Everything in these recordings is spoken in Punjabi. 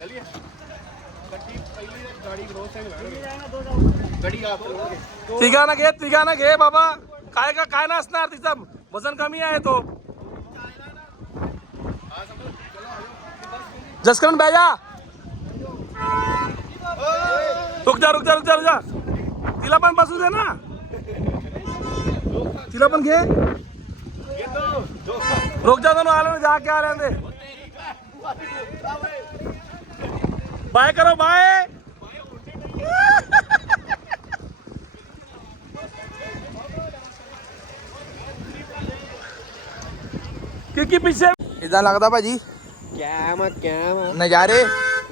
चलिए तिघांना घे तिघांना घे बाबा काय का काय नसणार तिचं वजन कमी आहे तो जसकरण बॅजा रुक जा रुक जा रुक जा रुक जा तिला पण बसू दे ना तिला पण घे रुक जा दोन आलं जा के आल्या ते ਬਾਏ ਕਰੋ ਬਾਏ। ਕਿ ਕਿ ਪਿੱਛੇ? ਇਦਾਂ ਲੱਗਦਾ ਭਾਜੀ। ਕੈਮ ਆ ਕੈਮ ਨਜ਼ਾਰੇ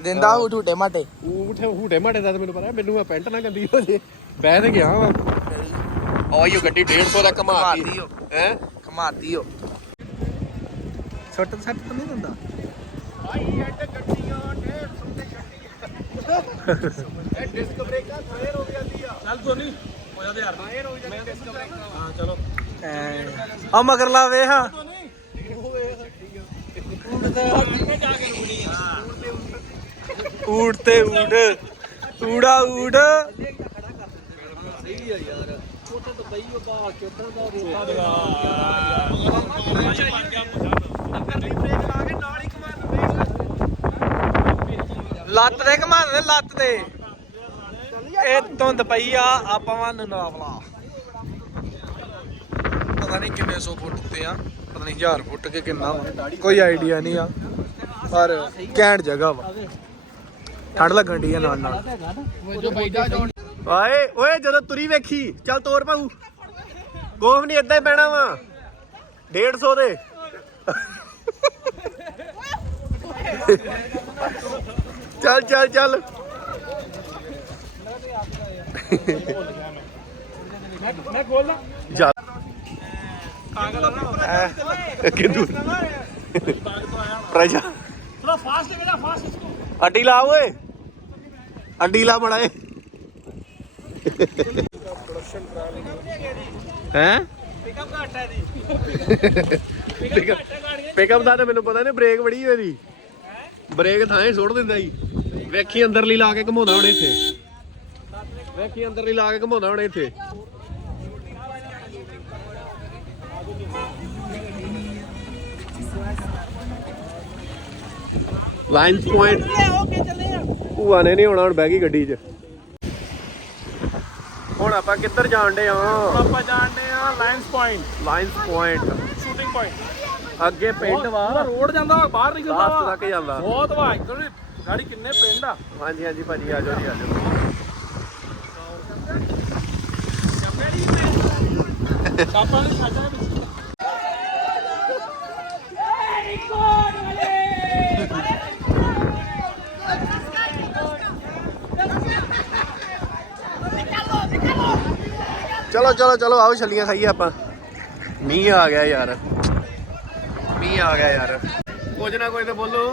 ਦਿੰਦਾ ਉਹ ਝੂਟੇ ਮਾਟੇ। ਊਠੇ ਝੂਟੇ ਮਾਟੇ ਦਾ ਮੈਨੂੰ ਪਤਾ ਮੈਨੂੰ ਆ ਪੈਂਟ ਨਾ ਗੰਦੀ ਹੋ ਜੇ। ਬਹਿ ਤੇ ਗਿਆ ਵਾ। ਓਏ ਗੱਡੀ 150 ਦਾ ਕਮਾਤੀ ਹੈ? ਕਮਾਤੀ ਹੋ ਛੱਟ ਛੱਟ ਤਾਂ ਨਹੀਂ ਦਿੰਦਾ। ਹਾਈ ਐਂਡ ਗੱਡੀਆਂ ਤੇ ਗੱਡੀ ਇਹ ਡਿਸਕ ਮਗਰ ਲਾ ਵੇ ਹਾਂ ਊੜ ਤੇ ਊੜ। ਊੜਾ ਊੜ। ਸਹੀ ਆ ਯਾਰ। ਉੱਥੇ ਤਾਂ ਬਈ ਉਹਦਾ ਚੋਟਾਂ ਦਾ ਰੋਟਾ ਦੇ ਅੱਛਾ ਜੀ ਅੰਦਰ ਦੀ ਬ੍ਰੇਕ ਲਾ ਕੇ ਨਾਲ ਹੀ ਲੱਤ ਦੇ ਘਮਾਉਂਦੇ ਲੱਤ ਦੇ ਇਹ ਧੁੰਦ ਪਈ ਆ, ਆਪਾਂ ਵਾਂ ਨਨਾਵਲਾ। ਪਤਾ ਨਹੀਂ ਕਿੰਨੇ ਸੌ ਫੁੱਟ ਤੇ ਆ, ਪਤਾ ਨਹੀਂ 1000 ਫੁੱਟ ਕੇ ਕਿੰਨਾ ਵਾ। ਕੋਈ ਆਈਡੀਆ ਨਹੀਂ ਆ, ਪਰ ਘੈਂਟ ਜਗ੍ਹਾ ਵਾ। ਠੰਡ ਲੱਗਣ ਦੀ ਆ ਨਾਲ ਨਾਲ। ਓਏ ਓਏ, ਜਦੋਂ ਤੁਰੀ ਵੇਖੀ, ਚੱਲ ਤੋਰ ਪਾਉ ਕੋਹ ਨਹੀਂ ਏਦਾਂ ਹੀ ਪੈਣਾ ਵਾ। 150 ਦੇ। ਚੱਲ ਚੱਲ ਚੱਲ। ਮੈਂ ਮੈਂ ਅੱਡੀ ਲਾ ਓਏ। ਅੱਡੀ ਲਾ ਬੜਾਏ ਹੈ? ਪਿਕਅਪ ਘਾਟਾ ਦੀ ਪਿਕਅਪ ਦਾ ਮੈਨੂੰ ਪਤਾ ਨਹੀਂ ਬ੍ਰੇਕ ਬੜੀ ਹੋਈ ਦੀ ਬ੍ਰੇਕ ਥਾਂ ਸੁੱਟ ਦਿੰਦਾ ਜੀ। ਵੇਖੀ ਅੰਦਰਲੀ ਲਾ ਕੇ ਘਮਾਉਂਦਾ ਹੁਣ ਇੱਥੇ। ਵੇਖੀ ਅੰਦਰਲੀ ਲਾ ਕੇ ਘਮਾਉਂਦਾ ਹੁਣ ਇੱਥੇ। ਲਾਈਨ ਪੁਆਇੰਟ ਭੂਆ ਨੇ ਨਹੀਂ ਹੋਣਾ ਹੁਣ ਬਹਿ ਗਈ ਗੱਡੀ 'ਚ। ਹੁਣ ਆਪਾਂ ਕਿੱਧਰ ਜਾਣ ਡੇ ਆ ਆਪਾਂ ਜਾਣਦੇ ਆ lions point lions point shooting point ਅੱਗੇ ਪਿੰਡ ਵਾ। ਰੋਡ ਜਾਂਦਾ ਬਾਹਰ ਨਿਕਲਦਾ ਵਾ। ਤੱਕ ਜਾਂਦਾ। ਬਹੁਤ ਵਾ ਇੱਧਰ ਗਾੜੀ ਕਿੰਨੇ ਪਿੰਡ ਆ। ਹਾਂਜੀ ਹਾਂਜੀ ਭਾਜੀ ਆ ਜਾਓ ਜੀ ਆ ਜਾਓ। ਆਪਾਂ ਨੇ ਸਾਡਾ ਵਿੱਚ ਚਲੋ ਚਲੋ ਚਲੋ ਆਓ ਛੱਲੀਆਂ ਖਾਈਏ ਆਪਾਂ। ਮੀਂਹ ਆ ਗਿਆ ਯਾਰ। ਆ ਗਿਆ ਯਾਰ। ਕੁਝ ਨਾ ਕੁਝ ਤੇ ਬੋਲੋ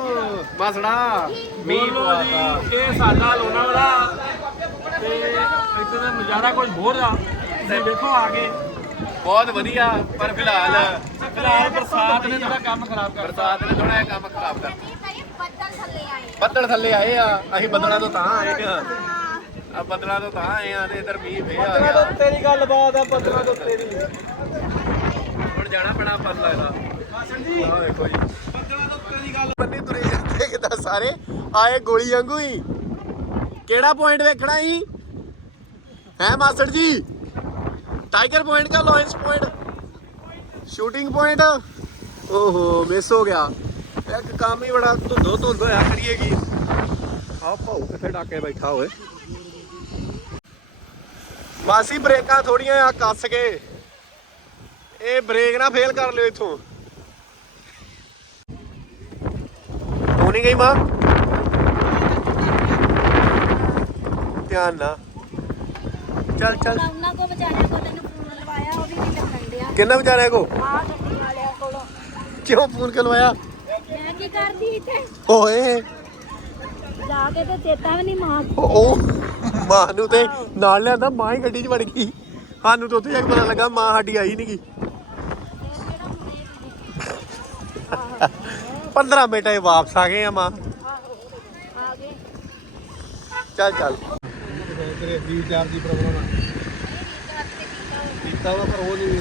ਮਸੜਾ ਮੀਂਹ ਬੋਲੋ ਪਵਾਤਾ ਜੀ ਇਹ ਸਾਡਾ ਲੋਨਾਵਾਲਾ ਤੇ ਇੱਥੇ ਦਾ ਨਜ਼ਾਰਾ ਕੁਝ ਬਹੁਤ ਆ। ਤੁਸੀਂ ਵੇਖੋ ਆ ਕੇ ਬਹੁਤ ਵਧੀਆ ਪਰ ਫਿਲਹਾਲ ਫਿਲਹਾਲ ਬਰਸਾਤ ਨੇ ਥੋੜਾ ਕੰਮ ਖਰਾਬ ਕਰਤਾ। ਬਰਸਾਤ ਨੇ ਥੋੜਾ ਜਿਹਾ ਕੰਮ ਖਰਾਬ ਭਾਈ ਬੱਦਲ ਥੱਲੇ ਆਏ ਬੱਦਲ ਥੱਲੇ ਆਏ ਆ। ਅਸੀਂ ਬੱਦਲਾਂ ਤੋਂ ਤਾਂ ਆਏ ਆ। ਆ ਬੱਦਲਾਂ ਤੋਂ ਤਾਂ ਆਏ ਆ ਤੇ ਇਧਰ ਮੀਂਹ ਫੇਰ ਆ ਗਿਆ। ਤੇਰੀ ਗੱਲ ਬਾਤ ਆ ਪੰਦਰਾਂ ਤੋਂ ਤੇਰੀ ਹੁਣ ਜਾਣਾ ਪੈਣਾ ਪਤਾ ਲੱਗਦਾ ਆਹ ਦੇਖੋ ਜੀ ਬੰਨੀ ਤੁਰੇ ਜਾਂਦੇ ਕਿਦਾਂ ਸਾਰੇ ਆਏ ਗੋਲੀ ਵਾਂਗੂ ਹੀ ਕਿਹੜਾ ਪੁਆਇੰਟ ਵੇਖਣਾ ਸੀ ਹੈ ਮਾਸਟਰ ਜੀ ਟਾਈਗਰ ਪੁਆਇੰਟ ਕਾ ਲਾਇੰਸ ਪੁਆਇੰਟ ਸ਼ੂਟਿੰਗ ਪੁਆਇੰਟ ਓਹੋ ਮਿਸ ਹੋ ਗਿਆ ਇੱਕ ਕੰਮ ਹੀ ਬੜਾ ਧੁੰਦੋ ਧੁੰਦ ਹੋਇਆ ਕਰੀਏ ਕੀ ਆ ਭਾਉ ਕਿੱਥੇ ਡਾਕੇ ਬੈਠਾ ਓਏ ਮਾਸੀ ਬ੍ਰੇਕਾਂ ਥੋੜੀਆਂ ਆ, ਕੱਸ ਕੇ। ਇਹ ਬ੍ਰੇਕ ਨਾ ਫੇਲ ਕਰ ਲਿਓ ਇਥੋਂ। ਨਹੀਂ ਗਈ ਮਾਂ। ਧਿਆਨ ਨਾਲ। ਚੱਲ ਚੱਲ। ਉਹਨਾਂ ਕੋ ਵਿਚਾਰਿਆਂ ਕੋ ਤੈਨੂੰ ਫੋਨ ਲਵਾਇਆ ਉਹ ਵੀ ਨਹੀਂ ਲੱਗਣ ਡਿਆ। ਕਿੰਨਾ ਵਿਚਾਰਿਆ ਕੋ ਆਹ ਗੱਡੀ ਵਾਲਿਆਂ ਕੋਲੋਂ। ਕਿਉਂ ਫੋਨ ਕਰਵਾਇਆ ਮੈਂ ਕੀ ਕਰਦੀ ਇੱਥੇ? ਓਏ। ਜਾ ਕੇ ਤੇ ਚੇਤਾ ਵੀ ਨਹੀਂ ਉਹ ਉਹ ਮਾਂ ਨੂੰ ਤੇ ਨਾਲ ਲਿਆਂਦਾ ਮਾਂ ਹੀ ਗੱਡੀ 'ਚ ਵੜ ਗਈ। ਸਾਨੂੰ ਤਾਂ ਉੱਥੇ ਜਾ ਕੇ ਪਤਾ ਲੱਗਾ ਮਾਂ ਸਾਡੀ ਆਈ ਨਹੀਂ ਗਈ 15 ਮਿੰਟਾਂ 'ਚ ਵਾਪਸ ਆ ਗਏ ਆ ਮਾਂ। ਚੱਲ ਚੱਲ। ਤੇਰੇ ਵੀਚਾਰ ਦੀ ਪ੍ਰੋਬਲਮ ਆ। ਕੀਤਾ ਵਾ ਪਰ ਉਹ ਨਹੀਂ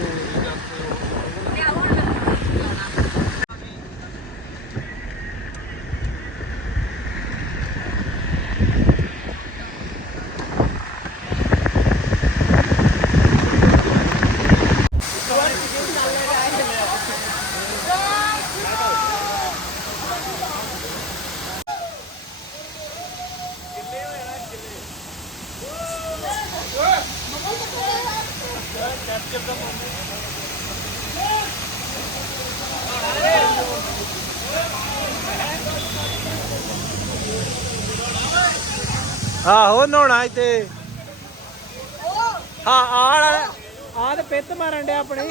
ਆਹੋ ਨਹਾਉਣਾ ਇੱਥੇ ਹਾਂ ਆ ਆ ਤੇ ਪਿੱਤ ਮਾਰਨ ਡਿਆ ਆਪਣੀ।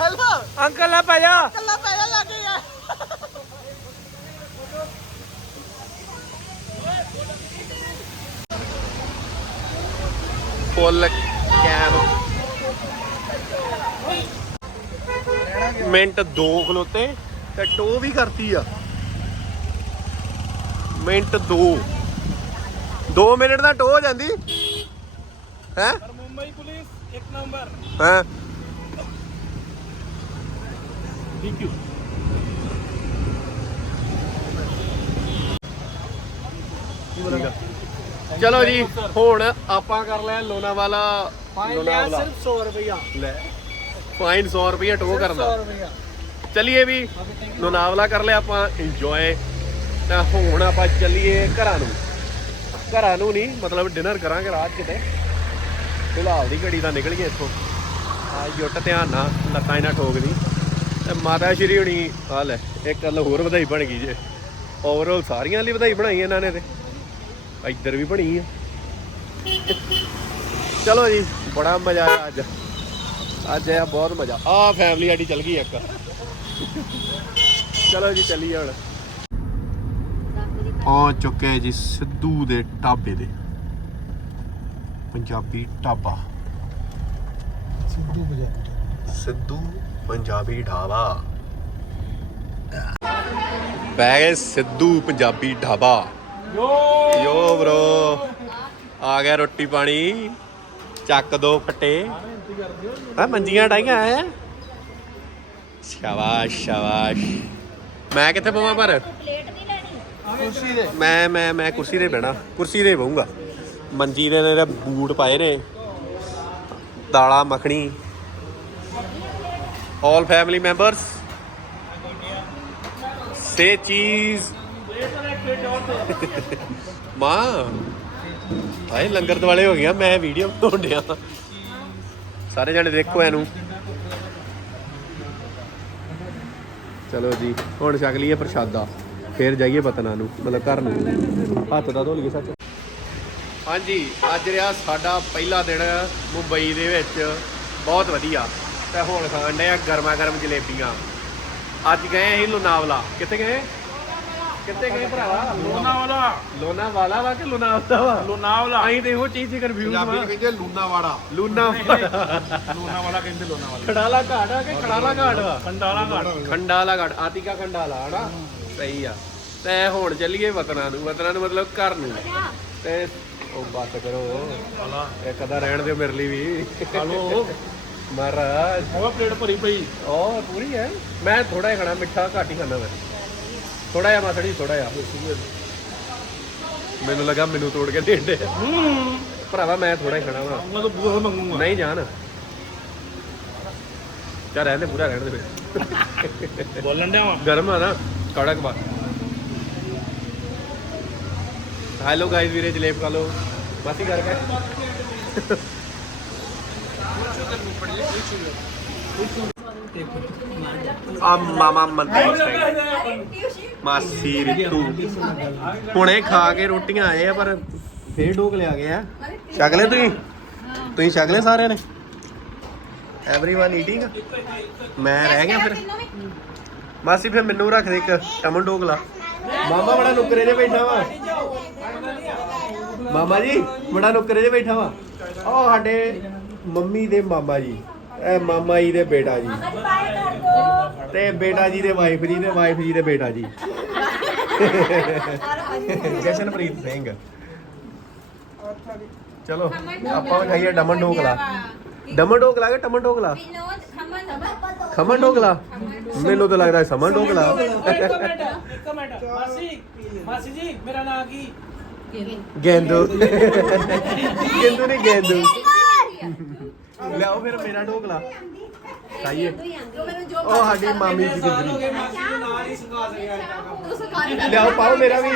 ਹੈਲੋ ਅੰਕਲ ਆ ਪੈ ਜਾ। ਕੱਲਾ ਪੈਦਾ ਲੱਗ ਗਿਆ। ਫੁੱਲ ਕੈਮ ਮਿੰਟ 2 ਖਲੋਤੇ ਤੇ ਟੋ ਵੀ ਕਰਤੀ ਆ। ਮਿੰਟ 2 2 ਮਿੰਟ ਦਾ ਟੋ ਹੋ ਜਾਂਦੀ। ਹੈ? ਮੁੰਬਈ ਪੁਲਿਸ ਇੱਕ ਨੰਬਰ। ਹੈ? ਥੈਂਕ ਯੂ ਚਲੋ ਜੀ ਹੁਣ ਆਪਾਂ ਕਰ ਲਿਆ ਲੋਨਾਵਾਲਾ। ਫਾਈਨ ਲਿਆ ਸਿਰਫ 100 ਰੁਪਇਆ ਲੈ। ਫਾਈਨ 100 ਰੁਪਏ ਟੋ ਕਰਦਾ 100 ਰੁਪਇਆ ਚੱਲੀਏ ਵੀ। ਲੋਨਾਵਲਾ ਕਰ ਲਿਆ ਆਪਾਂ ਇੰਜੋਏ ਤਾਂ ਹੁਣ ਆਪਾਂ ਚੱਲੀਏ ਘਰਾਂ ਨੂੰ। ਘਰਾਂ ਨੂੰ ਨਹੀਂ ਮਤਲਬ ਡਿਨਰ ਕਰਾਂਗੇ ਰਾਤ ਕਿਤੇ। ਫਿਲਹਾਲ ਦੀ ਘੜੀ ਦਾ ਨਿਕਲੀਏ ਇੱਥੋਂ। ਆ ਜੁੱਟ ਧਿਆਨ ਨਾਲ ਲੱਤਾਂ ਇਹਨਾਂ ਠੋਕਦੀ ਤੇ ਮਾਤਾ ਸ਼੍ਰੀ ਹੁਣੀ ਆ ਲੈ ਇੱਕ ਗੱਲ ਹੋਰ ਵਧਾਈ ਬਣ ਗਈ ਜੇ। ਓਵਰਆਲ ਸਾਰੀਆਂ ਲਈ ਵਧਾਈ ਬਣਾਈ ਇਹਨਾਂ ਨੇ ਤੇ। ਇੱਧਰ ਵੀ ਬਣੀ ਆ। ਚਲੋ ਜੀ ਬੜਾ ਮਜ਼ਾ ਆਇਆ ਅੱਜ। ਅੱਜ ਆ ਬਹੁਤ ਮਜ਼ਾ। ਆ ਫੈਮਿਲੀ ਸਾਡੀ ਚਲ ਗਈ ਇੱਕ। ਚਲੋ ਜੀ ਚੱਲੀਏ ਹੁਣ। ਪਹੁੰਚ ਚੁੱਕੇ ਜੀ ਸਿੱਧੂ ਦੇ ਢਾਬੇ ਦੇ ਪੰਜਾਬੀ ਢਾਬਾ। ਸਿੱਧੂ ਬਜਾ ਸਿੱਧੂ ਪੰਜਾਬੀ ਢਾਬਾ। ਬਹਿ ਗਏ ਸਿੱਧੂ ਪੰਜਾਬੀ ਢਾਬਾ। ਯੋ ਯੋ ਬ్రో ਆ ਗਿਆ ਰੋਟੀ ਪਾਣੀ। ਚੱਕ ਦੋ ਫੱਟੇ। ਆ ਮੰਜੀਆਂ ਡਾਈਆਂ ਆ ਸ਼ਾਬਾਸ਼ ਸ਼ਾਬਾਸ਼। ਮੈਂ ਕਿੱਥੇ ਪਵਾਂ ਪਰ? ਪਲੇਟ ਨਹੀਂ ਲੈਣੀ ਕੁਰਸੀ ਦੇ ਮੈਂ ਮੈਂ ਮੈਂ ਕੁਰਸੀ ਤੇ ਬਹਿਣਾ। ਕੁਰਸੀ ਤੇ ਬਹੂੰਗਾ। ਮੰਜੀ ਦੇ ਨੇ ਬੂਟ ਪਾਏ ਨੇ। ਦਾਲਾਂ ਮੱਖਣੀ। ਆਲ ਫੈਮਿਲੀ ਮੈਂਬਰਸ ਸੇ ਚੀਜ਼। ਮਾਂ ਆਏ ਲੰਗਰ ਦੁਆਲੇ ਹੋ ਗਿਆ ਮੈਂ ਵੀਡੀਓ ਬਣਾਉਣ ਡਿਆ। ਸਾਰੇ ਜਣੇ ਦੇਖੋ ਇਹਨੂੰ। ਚਲੋ ਜੀ, ਹੁਣ ਛਕ ਲਈਏ ਪ੍ਰਸ਼ਾਦਾ। ਫੇਰ ਜਾਈਏ ਪਤਨਾ ਨੂੰ, ਮਤਲਬ ਘਰ ਨੂੰ। ਹੱਥ ਦਾ ਧੋ ਲਈਏ ਸੱਚ। ਹਾਂਜੀ, ਅੱਜ ਰਿਹਾ ਸਾਡਾ ਪਹਿਲਾ ਦਿਨ ਮੁੰਬਈ ਦੇ ਵਿੱਚ। ਬਹੁਤ ਵਧੀਆ। ਤੇ ਹੁਣ ਖਾਣ ਡਿਆ ਗਰਮਾ ਗਰਮ ਜਲੇਬੀਆਂ। ਅੱਜ ਗਏ ਅਸੀਂ ਲੋਨਾਵਲਾ। ਕਿੱਥੇ ਗਏ? ਕਿੱਥੇ ਗਏ ਭਰਾਵਾ ਲੋਨਾਵਾਲਾ। ਲੋਨਾਵਾਲਾ ਵਾ ਕਿ ਲੋਨਾਵਲਾ ਵਾ? ਲੋਨਾਵਾਲਾ। ਅਸੀਂ ਤੇ ਇਹੋ ਚੀਜ਼ 'ਚ ਕਨਫਿਊਜ਼ ਵਾ। ਕਹਿੰਦੇ ਲੂਨਾਵਾੜਾ। ਲੂਨਾ ਲੋਨਾਵਾਲਾ ਕਹਿੰਦੇ ਲੋਨਾਵਾਲਾ। ਖੜਾਲਾ ਘਾਟ ਆ ਕਿ ਖੜਾਲਾ ਘਾਟ ਵਾ? ਖੰਡਾਲਾ ਘਾਟ। ਖੰਡਾਲਾ ਘਾਟ ਆਤਿਕਾ ਖੰਡਾਲਾ ਹਨਾ? ਸਹੀ ਆ। ਤੇ ਹੁਣ ਚੱਲੀਏ ਵਤਨਾਂ ਨੂੰ। ਵਤਨਾਂ ਨੂੰ ਮਤਲਬ ਘਰ ਨੂੰ। ਤੇ ਉਹ ਬੱਸ ਕਰੋ। ਇੱਕ ਅਦਾ ਰਹਿਣ ਦਿਓ ਮੇਰੇ ਲਈ ਵੀ। ਹਲੋ ਮਹਾਰਾਜ। ਉਹ ਪਲੇਟ ਭਰੀ ਪਈ। ਉਹ ਪੂਰੀ ਹੈ। ਮੈਂ ਥੋੜਾ ਜਿਹਾ ਖਾਣਾ ਮਿੱਠਾ ਘੱਟ ਹੀ ਖਾਣਾ ਮੈਂ। ਥੋੜਾ ਜਿਹਾ ਮਾਸੜੀ ਥੋੜਾ ਜਿਹਾ। ਮੈਨੂੰ ਲੱਗਾ ਮੈਨੂੰ ਤੋੜ ਕੇ ਦੇਣ ਦੇ। ਹੂੰ ਭਰਾਵਾ ਮੈਂ ਥੋੜਾ ਹੀ ਖਾਣਾ ਵਾ। ਮੈਂ ਤਾਂ ਬੂਹਾ ਮੰਗੂਗਾ। ਨਹੀਂ ਜਾਣ। ਚਾ ਰਹਿਣ ਦੇ ਪੂਰਾ ਰਹਿਣ ਦੇ ਫਿਰ। ਬੋਲਣ ਡਿਆ ਵਾਂ। ਗਰਮ ਆ ਨਾ ਕੜਕ ਬਾ ਹੈਲੋ ਗਾਇਸ ਵੀਰੇ ਜਲੇਬ ਖਾ ਲੋ ਮਾਸੀ ਕਰ ਕੇ ਆ ਮਾਮਾ ਮਨਦੀਪ ਸਿੰਘ ਮਾਸੀ ਰਿਤੂ। ਹੁਣੇ ਖਾ ਕੇ ਰੋਟੀਆਂ ਆਏ ਆ, ਪਰ ਫੇਰ ਡੋਕ ਲਿਆ ਗਏ ਛਕ ਲੈ ਤੁਸੀਂ? ਤੁਸੀਂ ਛਕ ਲੈ ਸਾਰਿਆਂ ਨੇ? ਐਵਰੀਵਨ ਈਟਿੰਗ ਮੈਂ ਰਹਿ ਗਿਆ ਫਿਰ। ਮਾਸੀ, ਫਿਰ ਮੈਨੂੰ ਰੱਖ ਦੇ ਇੱਕ। ਟਮਨ ਡੋਗਲਾ ਮਾਮਾ ਬੜਾ ਨੁਕਰੇ ਜੇ ਬੈਠਾ ਵਾ। ਮਾਮਾ ਜੀ, ਬੜਾ ਨੁਕਰੇ ਜੇ ਬੈਠਾ ਵਾ। ਉਹ ਸਾਡੇ ਮੰਮੀ ਦੇ ਮਾਮਾ ਜੀ। ਇਹ ਮਾਮਾ ਜੀ ਦੇ ਬੇਟਾ ਜੀ। ਤੇ ਬੇਟਾ ਜੀ ਦੇ ਵਾਈਫ ਜੀ ਦੇ ਵਾਈਫ ਜੀ ਦੇ ਬੇਟਾ ਜੀ। ਜਸ਼ਨਪ੍ਰੀਤ ਸਿੰਘ। ਚਲੋ ਆਪਾਂ ਖਾਈਏ ਡਮਨ ਢੋਕਲਾ। ਡਮਨ ਢੋਕਲਾ ਕਿ ਟਮਨ ਢੋਕਲਾ? ਵਿਨੋਦ ਖਮਨ ਢੋਕਲਾ? ਮੈਨੂੰ ਤਾਂ ਲੱਗਦਾ ਸਮਨ ਢੋਕਲਾ। ਇੱਕ ਮਿੰਟ। ਇੱਕ ਮਿੰਟ। ਮਾਸੀ ਮਾਸੀ ਜੀ ਮੇਰਾ ਨਾਂ ਕੀ ਗੇਂਦੂ। ਗੇਂਦੂ ਨਹੀਂ ਗੇਂਦੂ ਲਿਆਓ ਫਿਰ ਮੇਰਾ ਢੋਕਲਾ। ਖਾਈਏ। ਉਹ ਸਾਡੀ ਮਾਮੀ ਜੀ ਸਾਲ ਹੋ ਗਏ ਮਾਸੀ ਨੂੰ ਨਾਂ ਨਹੀਂ ਸਿਖਾ ਸਕਿਆ ਲਿਆਓ ਪਾਓ ਮੇਰਾ ਵੀ।